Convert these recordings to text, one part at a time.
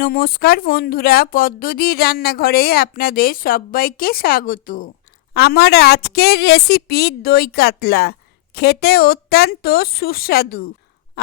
নমস্কার বন্ধুরা, পদ্মদির রান্নাঘরে আপনাদের সবাইকে স্বাগত। আমার আজকের রেসিপি দই কাতলা। খেতে অত্যন্ত সুস্বাদু,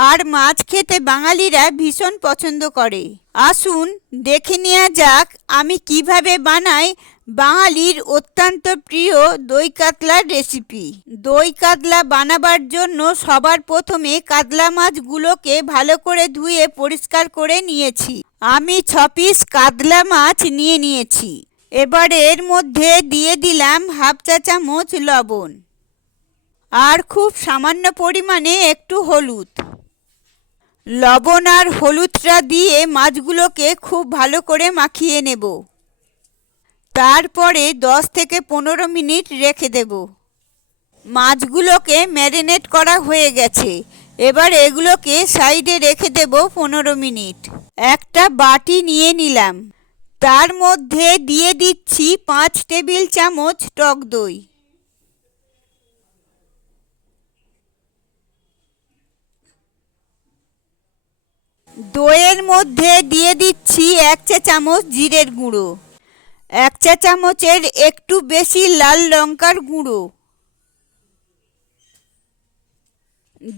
আর মাছ খেতে বাঙালিরা ভীষণ পছন্দ করে। আসুন দেখে নেওয়া যাক আমি কিভাবে বানাই বাঙালির অত্যন্ত প্রিয় দই কাতলার রেসিপি। দই কাতলা বানাবার জন্য সবার প্রথমে কাতলা মাছগুলোকে ভালো করে ধুয়ে পরিষ্কার করে নিয়েছি। আমি 6 পিস কাতলা মাছ নিয়ে নিয়েছি। এবার এর মধ্যে দিয়ে দিলাম হাফ চা চামচ লবণ আর খুব সামান্য পরিমাণে একটু হলুদ। লবণ আর হলুদটা দিয়ে মাছগুলোকে খুব ভালো করে মাখিয়ে নেব। তারপরে 10 থেকে 15 মিনিট রেখে দেব। মাছগুলোকে ম্যারিনেট করা হয়ে গেছে। এবার এগুলোকে সাইডে রেখে দেব 15 মিনিট। একটা বাটি নিয়ে নিলাম, তার মধ্যে দিয়ে দিচ্ছি 5 টেবিল চামচ টক দই। দইয়ের মধ্যে দিয়ে দিচ্ছি 1 চা চামচ জিরের গুঁড়ো, 1 চা চামচের একটু বেশি লাল লঙ্কার গুঁড়ো,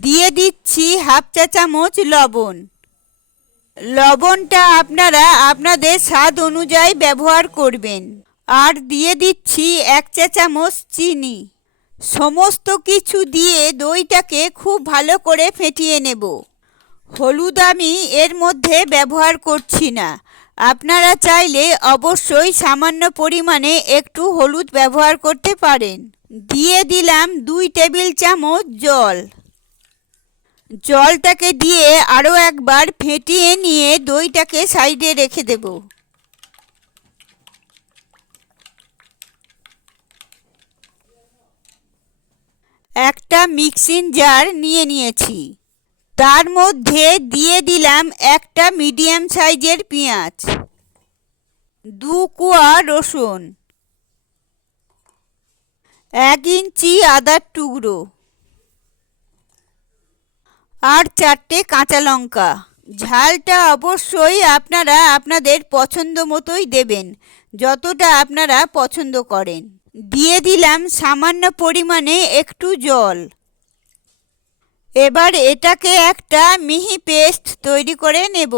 দিয়ে দিচ্ছি হাফ চা চামচ লবণ। লবণটা আপনারা আপনাদের স্বাদ অনুযায়ী ব্যবহার করবেন। আর দিয়ে দিচ্ছি 1 চা চামচ চিনি। সমস্ত কিছু দিয়ে দইটাকে খুব ভালো করে ফেটিয়ে নেব। হলুদ আমি এর মধ্যে ব্যবহার করছি না। আপনারা চাইলে অবশ্যই সামান্য পরিমাণে একটু হলুদ ব্যবহার করতে পারেন। দিয়ে দিলাম 2 টেবিল চামচ জল। জলটাকে দিয়ে আরও একবার ফেটিয়ে নিয়ে দইটাকে সাইডে রেখে দেব। একটা মিক্সিং জার নিয়ে নিয়েছি, তার মধ্যে দিয়ে দিলাম একটা মিডিয়াম সাইজের পেঁয়াজ, 2 কোয়া রসুন, 1 ইঞ্চি আদার টুকরো আর 4টে কাঁচা লঙ্কা। ঝালটা অবশ্যই আপনারা আপনাদের পছন্দ মতোই দেবেন, যতটা আপনারা পছন্দ করেন। দিয়ে দিলাম সামান্য পরিমাণে একটু জল। এবার এটাকে একটা মিহি পেস্ট তৈরি করে নেব।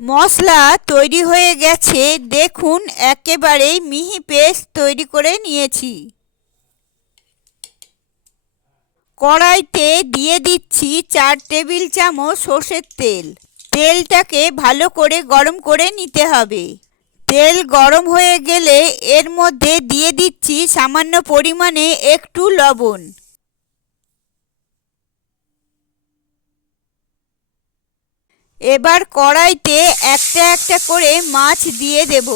মশলা তৈরি হয়ে গেছে, দেখুন একেবারেই মিহি পেস্ট তৈরি করে নিয়েছি। কড়াইতে দিয়ে দিচ্ছি 4 টেবিল চামচ সর্ষের তেল। তেলটাকে ভালো করে গরম করে নিতে হবে। তেল গরম হয়ে গেলে এর মধ্যে দিয়ে দিচ্ছি সামান্য পরিমাণে একটু লবণ। এবার কড়াইতে একটা একটা করে মাছ দিয়ে দেব।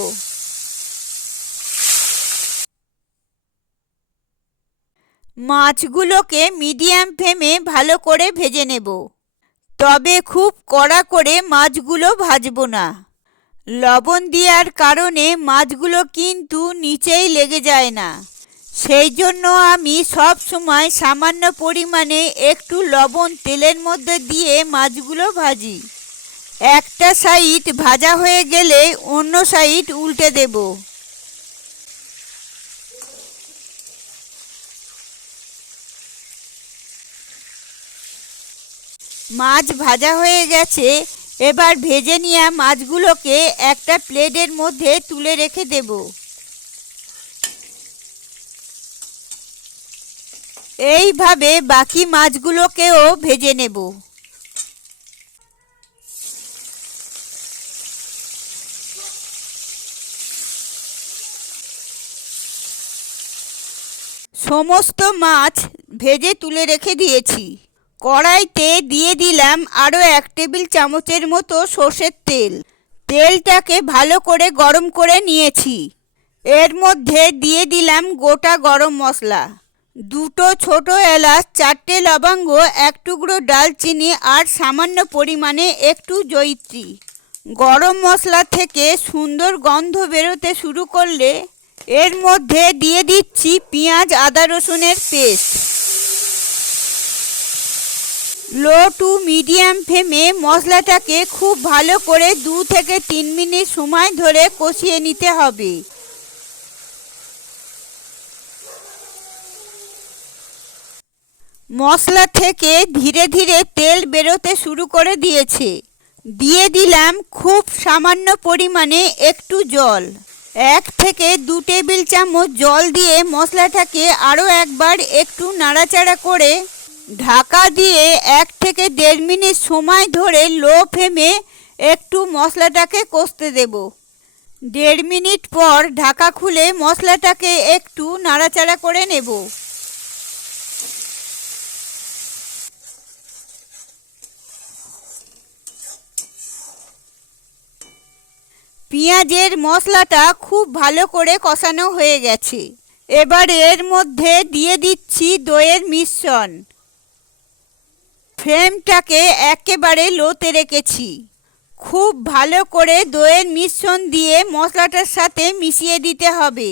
মাছগুলোকে মিডিয়াম ফ্লেমে ভালো করে ভেজে নেব, তবে খুব কড়া করে মাছগুলো ভাজবো না। লবণ দেওয়ার কারণে মাছগুলো কিন্তু নিচেই লেগে যায় না, সেই জন্য আমি সব সময় সামান্য পরিমাণে একটু লবণ তেলের মধ্যে দিয়ে মাছগুলো ভাজি। একটা সাইড ভাজা হয়ে গেলে অন্য সাইড উল্টে দেব। মাছ ভাজা হয়ে গেছে। এবার ভেজে নেওয়া মাছগুলোকে একটা প্লেটের মধ্যে তুলে রেখে দেব। এইভাবে বাকি মাছগুলোকেও ভেজে নেব। সমস্ত মাছ ভেজে তুলে রেখে দিয়েছি। কড়াইতে দিয়ে দিলাম আরও 1 টেবিল চামচের মতো সর্ষের তেল। তেলটাকে ভালো করে গরম করে নিয়েছি। এর মধ্যে দিয়ে দিলাম গোটা গরম মশলা, 2টো ছোট এলাচ, 4টে লবঙ্গ, 1 টুকরো ডালচিনি আর সামান্য পরিমাণে একটু জয়িত্রী। গরম মশলা থেকে সুন্দর গন্ধ বেরোতে শুরু করলে এর মধ্যে দিয়ে দিচ্ছি পেঁয়াজ আদা রসুনের পেস্ট। লো টু মিডিয়াম ফ্লেমে মশলাটাকে খুব ভালো করে 2 থেকে 3 মিনিট সময় ধরে কষিয়ে নিতে হবে। মশলা থেকে ধীরে ধীরে তেল বেরোতে শুরু করে দিয়েছে। দিয়ে দিলাম খুব সামান্য পরিমাণে একটু জল। 1 থেকে 2 টেবিল চামচ জল দিয়ে মশলাটাকে আরও একবার একটু নাড়াচাড়া করে ঢাকা দিয়ে 1 থেকে 1.5 মিনিট সময় ধরে লো ফ্লেমে একটু মশলাটাকে কষতে দেব। 1.5 মিনিট পর ঢাকা খুলে মশলাটাকে একটু নাড়াচাড়া করে নেব। পেঁয়াজের মশলাটা খুব ভালো করে কষানো হয়ে গেছে। এবার এর মধ্যে দিয়ে দিচ্ছি দইয়ের মিশ্রণ। ফ্লেমটাকে একেবারে লোতে রেখেছি। খুব ভালো করে দইয়ের মিশ্রণ দিয়ে মশলাটার সাথে মিশিয়ে দিতে হবে।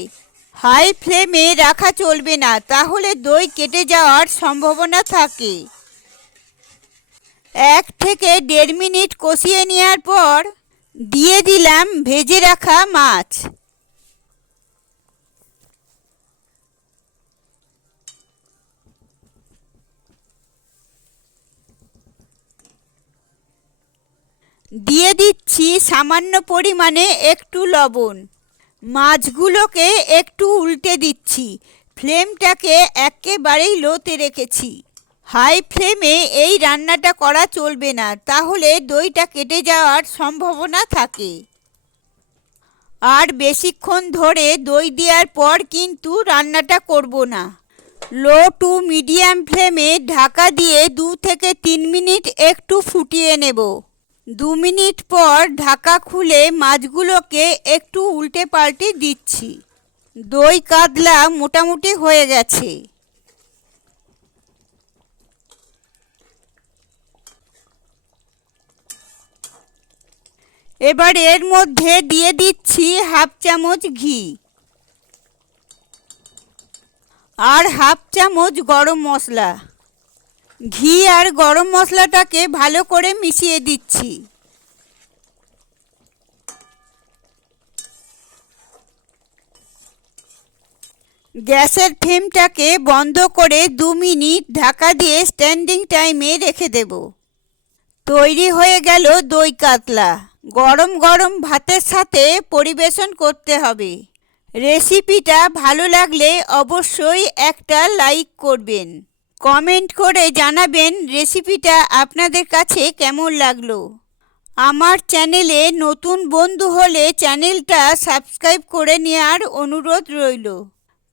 হাই ফ্লেমে রাখা চলবে না, তাহলে দই কেটে যাওয়ার সম্ভাবনা থাকে। 1 থেকে 1.5 মিনিট কষিয়ে নেওয়ার পর দিয়ে দিলাম ভেজে রাখা মাছ। দিয়ে দিচ্ছি সামান্য পরিমাণে একটু লবণ। মাছগুলোকে একটু উল্টে দিচ্ছি। ফ্লেমটাকে একেবারেই লোতে রেখেছি। হাই ফ্লেমে এই রান্নাটা করা চলবে না, তাহলে দইটা কেটে যাওয়ার সম্ভাবনা থাকে। আর বেশিক্ষণ ধরে দই দেওয়ার পর কিন্তু রান্নাটা করব না। লো টু মিডিয়াম ফ্লেমে ঢাকা দিয়ে 2 থেকে 3 মিনিট একটু ফুটিয়ে নেব। 2 মিনিট পর ঢাকা খুলে মাছগুলোকে একটু উল্টে পাল্টে দিচ্ছি। দই কাতলা মোটামুটি হয়ে গেছে। এবার এর মধ্যে দিয়ে দিচ্ছি 1/2 চামচ ঘি আর 1/2 চামচ গরম মশলা। ঘি আর গরম মশলাটাকে ভালো করে মিশিয়ে দিচ্ছি। গ্যাসের ফ্লেমটাকে বন্ধ করে 2 মিনিট ঢাকা দিয়ে স্ট্যান্ডিং টাইমে রেখে দেব। তৈরি হয়ে গেল দই কাতলা। গরম গরম ভাতের সাথে পরিবেশন করতে হবে। রেসিপিটা ভালো লাগলে অবশ্যই একটা লাইক করবেন। কমেন্ট করে জানাবেন রেসিপিটা আপনাদের কাছে কেমন লাগলো। আমার চ্যানেলে নতুন বন্ধু হলে চ্যানেলটা সাবস্ক্রাইব করে নেওয়ার অনুরোধ রইল।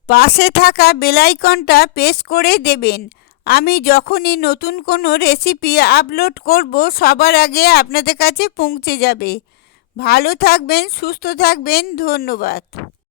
পাশে থাকা বেল আইকনটা প্রেস করে দেবেন। আমি যখনই নতুন কোনো রেসিপি আপলোড করব সবার আগে আপনাদের কাছে পৌঁছে যাবে। ভালো থাকবেন, সুস্থ থাকবেন। ধন্যবাদ।